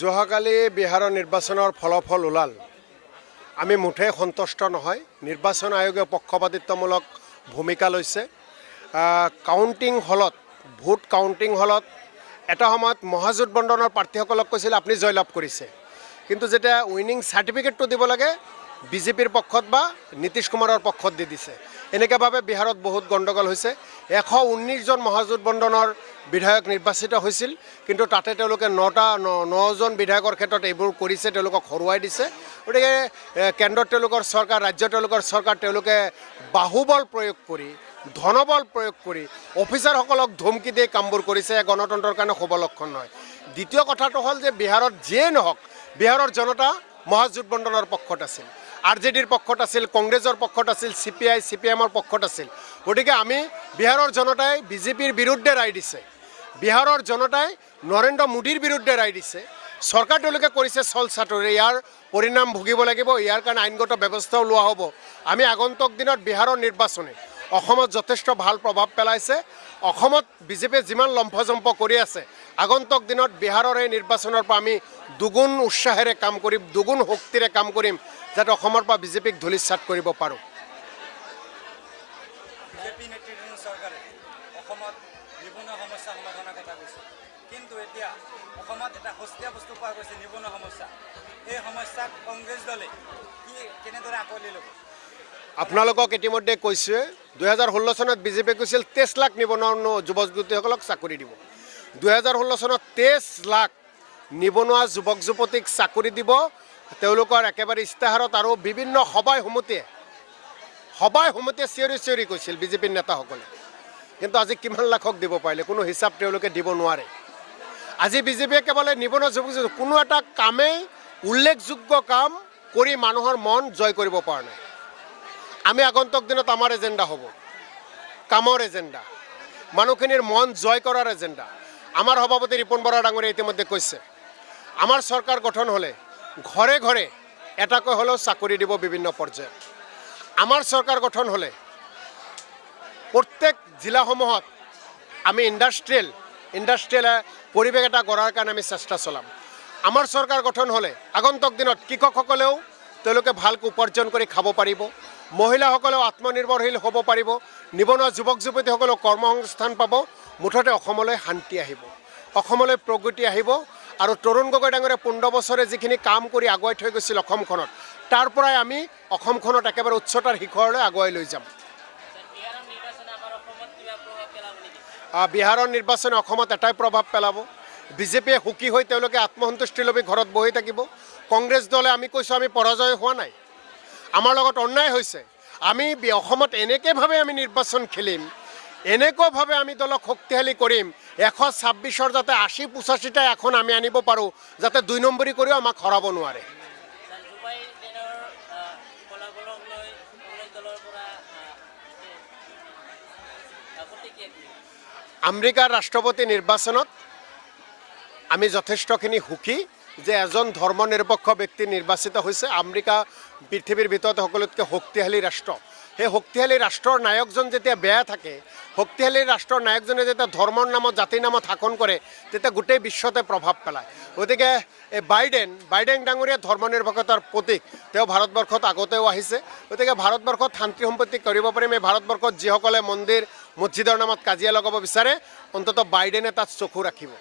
যোৱাকালি বিহাৰৰ নিৰ্বাচনৰ ফলাফল ওলাল। আমি মুঠেই সন্তুষ্ট নহয়। নিৰ্বাচন আয়োগে পক্ষপাতিত্বমূলক ভূমিকা লৈছে। কাউণ্টিং হলত ভোট কাউণ্টিং হলত এটা সময়ত মহাজোঁট বন্ধনৰ প্ৰাৰ্থীসকলক কৈছিল আপুনি জয়লাভ কৰিছে, কিন্তু যেতিয়া উইনিং চাৰ্টিফিকেটটো দিব লাগে বিজেপিৰ পক্ষত বা নীতিশ কুমাৰৰ পক্ষত দি দিছে। এনেকুৱাভাৱে বিহাৰত বহুত গণ্ডগোল হৈছে। 119জন মহাজোঁট বন্ধনৰ বিধায়ক নিৰ্বাচিত হৈছিল, কিন্তু তাতে তেওঁলোকে 9জন বিধায়কৰ ক্ষেত্ৰত এইবোৰ কৰিছে, তেওঁলোকক হৰুৱাই দিছে। গতিকে কেন্দ্ৰত তেওঁলোকৰ চৰকাৰ, ৰাজ্যত তেওঁলোকৰ চৰকাৰ, তেওঁলোকে বাহুবল প্ৰয়োগ কৰি, ধনবল প্ৰয়োগ কৰি অফিচাৰসকলক ধমকি দিয়ে কামবোৰ কৰিছে। গণতন্ত্ৰৰ কাৰণে শুভ লক্ষণ নহয়। দ্বিতীয় কথাটো হ'ল যে বিহাৰত যিয়েই নহওক, বিহাৰৰ জনতা মহাজোঁট বন্ধনৰ পক্ষত আছিল, RJDৰ পক্ষত আছিল, কংগ্ৰেছৰ পক্ষত আছিল, CPI CPMৰ পক্ষত আছিল। গতিকে আমি বিহাৰৰ জনতাই বিজেপিৰ বিৰুদ্ধে ৰায় দিছে, বিহাৰৰ জনতাই নৰেন্দ্ৰ মোদীৰ বিৰুদ্ধে ৰায় দিছে। চৰকাৰ তেওঁলোকে কৰিছে ছল চাতুৰি, ইয়াৰ পৰিণাম ভুগিব লাগিব। ইয়াৰ কাৰণে আইনগত ব্যৱস্থাও লোৱা হ'ব। আমি আগন্তুক দিনত বিহাৰৰ নিৰ্বাচনে অসমত যথেষ্ট ভাল প্ৰভাৱ পেলাইছে। অসমত বিজেপিয়ে যিমান লম্ফজম্প কৰি আছে, আগন্তুক দিনত বিহাৰৰ এই নিৰ্বাচনৰ পৰা আমি দুগুণ উৎসাহেৰে কাম কৰিম, দুগুণ শক্তিৰে কাম কৰিম, যাতে অসমৰ পৰা বিজেপিক ধূলিসাৎ কৰিব পাৰোঁ। বিজেপি নেতৃত্বাধীন চৰকাৰে অসমত নিবনুৱা সমস্যা সমাধানৰ কথা কৈছে, কিন্তু এতিয়া অসমত এটা সস্তীয়া বস্তু পোৱা গৈছে, নিবনুৱা সমস্যা। এই সমস্যাক কংগ্ৰেছ দলে কেনেদৰে আঁকোৱালি ল'ব? আপোনালোকক ইতিমধ্যে কৈছোঁৱে, 2016 চনত বিজেপিয়ে কৈছিল 23 লাখ নিবনুৱা যুৱক যুৱতীসকলক চাকৰি দিব। 2016 চনত 23 লাখ নিবনুৱা যুৱক যুৱতীক চাকৰি দিব। তেওঁলোকৰ একেবাৰে ইস্তাহাৰত আৰু বিভিন্ন সভাই সমিতিয়ে চিঞৰি চিঞৰি কৈছিল বিজেপিৰ নেতাসকলে। কিন্তু আজি কিমান লাখক দিব পাৰিলে কোনো হিচাপ তেওঁলোকে দিব নোৱাৰে। আজি বিজেপিয়ে কেৱল নিবনুৱা যুৱক যুৱতী কোনো এটা কামেই উল্লেখযোগ্য কাম কৰি মানুহৰ মন জয় কৰিব পৰা নাই। আমি আগন্তুক দিনত আমাৰ এজেণ্ডা হ'ব কামৰ এজেণ্ডা, মানুহখিনিৰ মন জয় কৰাৰ এজেণ্ডা। আমাৰ সভাপতি ৰিপুণ বৰা ডাঙৰীয়াই ইতিমধ্যে কৈছে, আমাৰ চৰকাৰ গঠন হ'লে ঘৰে ঘৰে এটাকৈ হ'লেও চাকৰি দিব বিভিন্ন পৰ্যায়ত। আমাৰ চৰকাৰ গঠন হ'লে প্ৰত্যেক জিলাসমূহত আমি ইণ্ডাষ্ট্ৰিয়েল পৰিৱেশ এটা গঢ়াৰ কাৰণে আমি চেষ্টা চলাম। আমাৰ চৰকাৰ গঠন হ'লে আগন্তুক দিনত কৃষকসকলেও তেওঁলোকে ভালকৈ উপাৰ্জন কৰি খাব পাৰিব, মহিলাসকলেও আত্মনিৰ্ভৰশীল হ'ব পাৰিব, নিবনুৱা যুৱক যুৱতীসকলেও কৰ্মসংস্থান পাব। মুঠতে অসমলৈ শান্তি আহিব, অসমলৈ প্ৰগতি আহিব। আৰু তৰুণ গগৈ ডাঙৰীয়াই 15 বছৰে যিখিনি কাম কৰি আগুৱাই থৈ গৈছিল অসমখনত, তাৰ পৰাই আমি অসমখনত একেবাৰে উচ্চতাৰ শিখৰলৈ আগুৱাই লৈ যাম। বিহাৰৰ নিৰ্বাচনে অসমত এটাই প্ৰভাৱ পেলাব, বিজেপিয়ে সুখী হৈ তেওঁলোকে আত্মসন্তুষ্টি ল'বি ঘৰত বহি থাকিব। কংগ্ৰেছ দলে আমি কৈছোঁ আমি পৰাজয় হোৱা নাই, আমাৰ লগত অন্যায় হৈছে। আমি অসমত এনেকৈভাৱে আমি নিৰ্বাচন খেলিম, এনেকুৱাভাৱে আমি দলক শক্তিশালী কৰিম, 126ৰ যাতে 80-85টা এখন আমি আনিব পাৰোঁ, যাতে 2 নম্বৰী কৰিও আমাক হৰাব নোৱাৰে। আমেৰিকাৰ ৰাষ্ট্ৰপতি নিৰ্বাচনত আমি যথেষ্টখিনি সুখী যে এজন ধৰ্ম নিৰপেক্ষ ব্যক্তি নিৰ্বাচিত হৈছে। আমেৰিকা পৃথিৱীৰ ভিতৰত সকলোতকৈ শক্তিশালী ৰাষ্ট্ৰ। সেই শক্তিশালী ৰাষ্ট্ৰৰ নায়কজন যেতিয়া বেয়া থাকে, শক্তিশালী ৰাষ্ট্ৰৰ নায়কজনে যেতিয়া ধৰ্মৰ নামত জাতিৰ নামত শাসন কৰে, তেতিয়া গোটেই বিশ্বতে প্ৰভাৱ পেলায়। গতিকে এই বাইডেন ডাঙৰীয়া ধৰ্ম নিৰপেক্ষতাৰ প্ৰতীক। তেওঁ ভাৰতবৰ্ষত আগতেও আহিছে। গতিকে ভাৰতবৰ্ষত শান্তি সম্পত্তি কৰিব পাৰিম। এই ভাৰতবৰ্ষত যিসকলে মন্দিৰ মছজিদৰ নামত কাজিয়া লগাব বিচাৰে, অন্ততঃ বাইডেনে তাত চকু ৰাখিব।